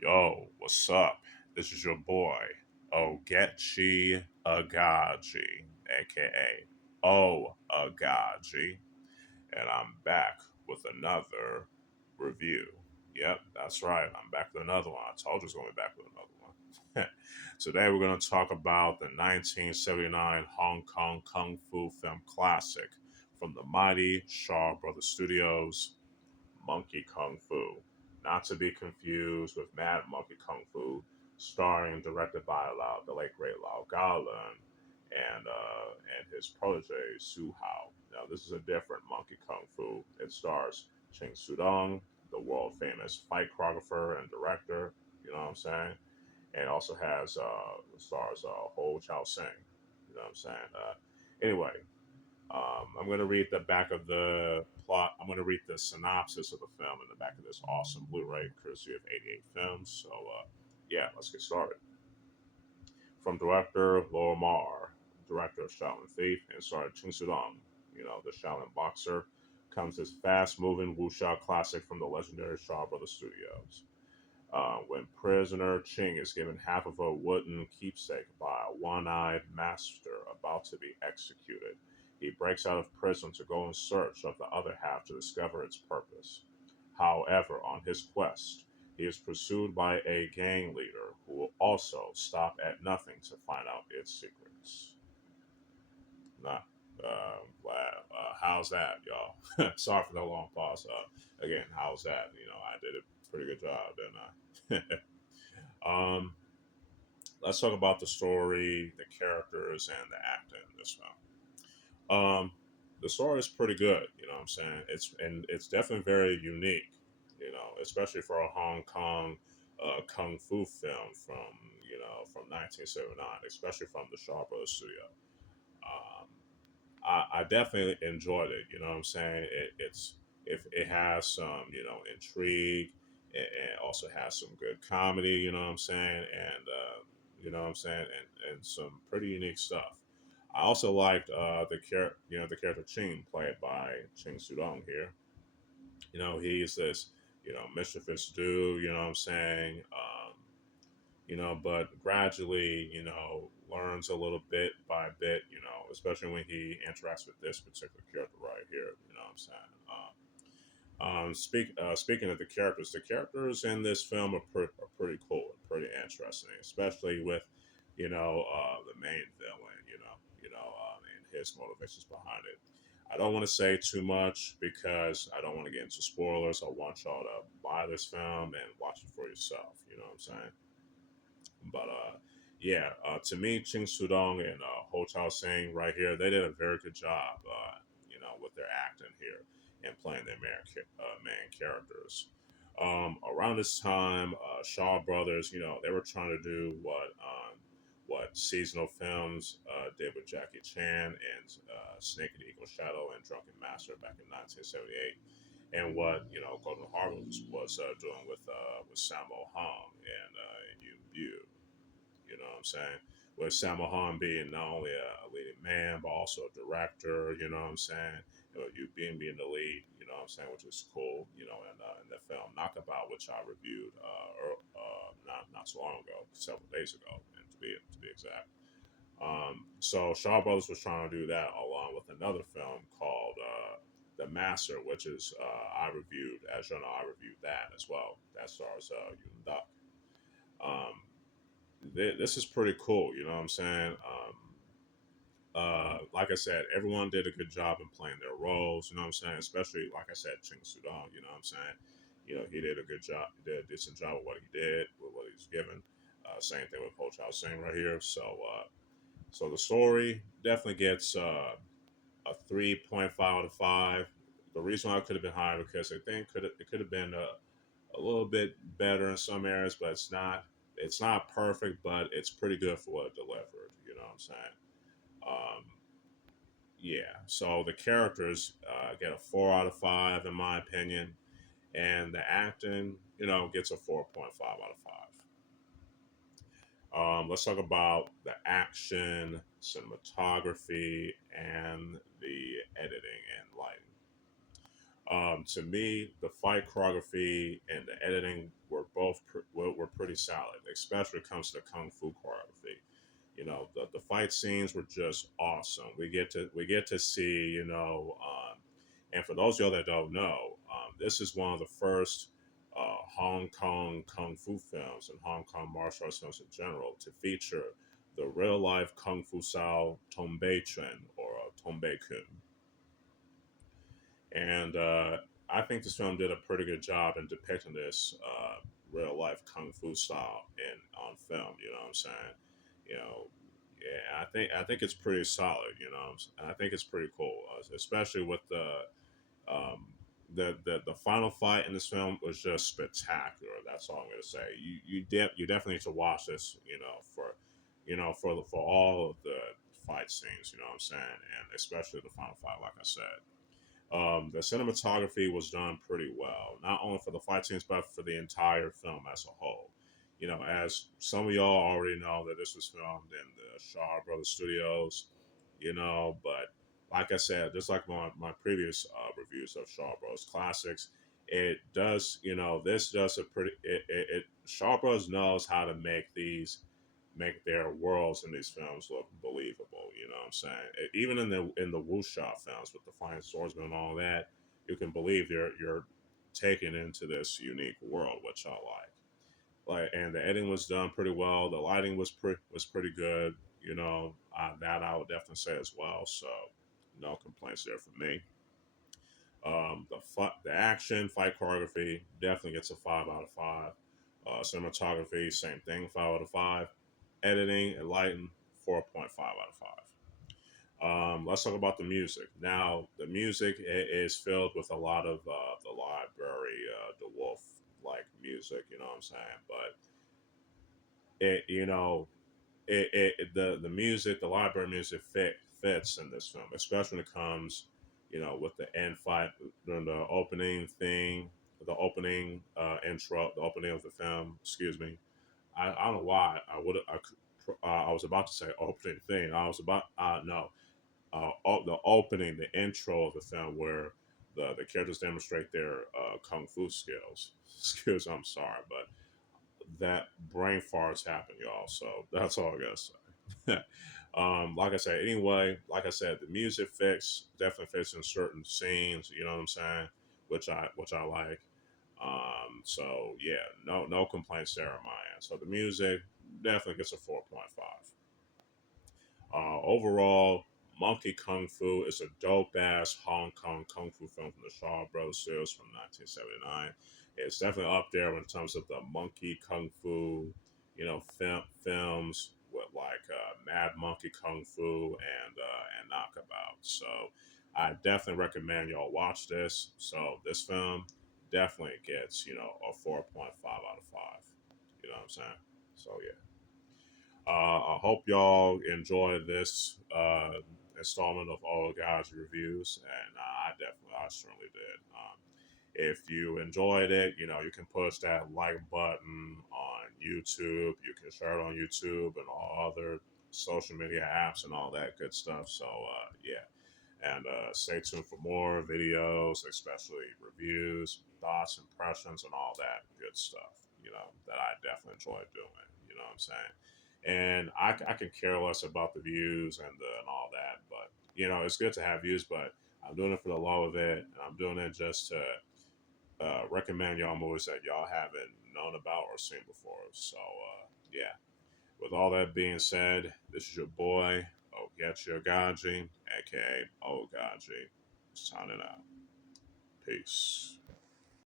Yo, what's up? This is your boy, Oaghaji, aka Oaghaji, and I'm back with another review. Yep, that's right. I'm back with another one. I told you I was going to be back with another one. Today we're going to talk about the 1979 Hong Kong Kung Fu film classic from the mighty Shaw Brothers Studios, Monkey Kung Fu, not to be confused with Mad Monkey Kung Fu, starring and directed by the late great Lau Garland and his protege Su Hao. Now this is a different Monkey Kung Fu. It stars Ching Sudong, the world famous fight choreographer and director. You know what I'm saying? And also has stars Ho Chao Sing. You know what I'm saying? Anyway, I'm going to read the back of the plot. I'm going to read the synopsis of the film in the back of this awesome Blu-ray, courtesy of 88 Films. So, yeah, let's get started. From director Lo Mar, director of Shaolin Thief, and starred Ching Sudong, the Shaolin boxer, comes this fast-moving wuxia classic from the legendary Shaw Brothers Studios. When prisoner Ching is given half of a wooden keepsake by a one eyed master about to be executed, he breaks out of prison to go in search of the other half to discover its purpose. However, on his quest, he is pursued by a gang leader who will also stop at nothing to find out its secrets. Nah, how's that, y'all? Sorry for the long pause. Again, how's that? I did a pretty good job, didn't I? Um, let's talk about the story, the characters, and the acting in this film. The story is pretty good. You know what I'm saying? It's definitely very unique. Especially for a Hong Kong kung fu film from 1979, especially from the Shaw Brothers studio. Um, I definitely enjoyed it. You know what I'm saying? It's if it has some intrigue, and also has some good comedy. You know what I'm saying? And you know what I'm saying, and some pretty unique stuff. I also liked the character Ching, played by Ching Sudong here. He's this mischievous dude. You know what I'm saying? But gradually, learns a little bit by bit, especially when he interacts with this particular character right here. You know what I'm saying? Speaking of the characters in this film are pretty cool, pretty interesting, especially with, the main villain, and his motivations behind it. I don't want to say too much because I don't want to get into spoilers. I want y'all to buy this film and watch it for yourself. You know what I'm saying? But yeah, to me, Ching Sudong and Ho Chao Sing right here, they did a very good job, with their acting here and playing their main characters. Around this time, Shaw Brothers, they were trying to do what seasonal films did with Jackie Chan and Snake and Eagle Shadow and Drunken Master back in 1978, and what Golden Harvest was doing with Sammo Hung and Yu Bu. You know what I'm saying? With Sammo Hung being not only a leading man, but also a director, you know what I'm saying? You being the lead, you know what I'm saying, which is cool, in the film Knockabout, which I reviewed not so long ago, several days ago, and to be exact. So Shaw Brothers was trying to do that along with another film called The Master, which is I reviewed, as you know, I reviewed that as well. That stars Yun Duck. Um, this is pretty cool. You know what I'm saying? Like I said, everyone did a good job in playing their roles. You know what I'm saying? Especially, like I said, Ching Sudong. You know what I'm saying? He did a good job. He did a decent job with what he did, with what he was given. Same thing with Ho Chao Sing right here. So the story definitely gets a 3.5 out of 5. The reason why it could have been higher because I think it could have been a little bit better in some areas, but it's not perfect, but it's pretty good for what it delivered. You know what I'm saying? Um, yeah. So the characters get a 4 out of 5 in my opinion, and the acting, gets a 4.5 out of 5. Let's talk about the action, cinematography, and the editing and lighting. To me, the fight choreography and the editing were both were pretty solid, especially when it comes to kung fu choreography. The fight scenes were just awesome. We get to see, and for those of y'all that don't know, this is one of the first Hong Kong kung fu films and Hong Kong martial arts films in general to feature the real life kung fu style Tombe Chen or Tombe Kun. And I think this film did a pretty good job in depicting this real life kung fu style in on film. You know what I'm saying? You know, yeah, I think it's pretty solid. And I think it's pretty cool, especially with um, the final fight in this film was just spectacular. That's all I'm gonna say. You definitely need to watch this. For all of the fight scenes. You know what I'm saying, and especially the final fight, like I said. The cinematography was done pretty well, not only for the fight scenes, but for the entire film as a whole. As some of y'all already know, that this was filmed in the Shaw Brothers Studios, but like I said, just like my previous reviews of Shaw Bros. Classics, it does, this does a pretty, Shaw Bros. Knows how to make their worlds in these films look believable. You know what I'm saying? Even in the wuxia films with the flying swordsman and all that, you can believe you're taken into this unique world, which I like. And the editing was done pretty well. The lighting was pretty good. That I would definitely say as well. So no complaints there for me. The action fight choreography definitely gets a 5 out of 5. Cinematography, same thing, 5 out of 5. Editing and lighting, 4.5 out of 5. Let's talk about the music. Now, the music is filled with a lot of the library, the Wolf like music. You know what I'm saying? But it, you know, the music, the library music fits in this film, especially when it comes, with the end fight, during the opening thing, the opening intro, the opening of the film. Excuse me. I don't know why I was about to say opening thing. I was about no the opening, the intro of the film where the characters demonstrate their kung fu skills. Excuse, I'm sorry, but that brain farts happen, y'all. So that's all I gotta say. Like I said, anyway, like I said, the music definitely fits in certain scenes. You know what I'm saying? Which I like. So yeah, no complaints there on my end. So the music definitely gets a 4.5. Overall, Monkey Kung Fu is a dope ass Hong Kong kung fu film from the Shaw Bros. Series from 1979. It's definitely up there when it comes to the Monkey Kung Fu, films with like Mad Monkey Kung Fu and Knockabout. So I definitely recommend y'all watch this. So this film definitely gets a 4.5 out of 5. You know what I'm saying? So yeah. I hope y'all enjoy this installment of Oaghaji reviews, and I certainly did. If you enjoyed it, you can push that like button on YouTube. You can share it on YouTube and all other social media apps and all that good stuff. So yeah, and stay tuned for more videos, especially reviews, thoughts, impressions, and all that good stuff. That I definitely enjoy doing. You know what I'm saying? And I can care less about the views and all that, but it's good to have views. But I'm doing it for the love of it, and I'm doing it just to recommend y'all movies that y'all haven't known about or seen before. So yeah. With all that being said, this is your boy Oaghaji, aka Oaghaji, signing out. Peace.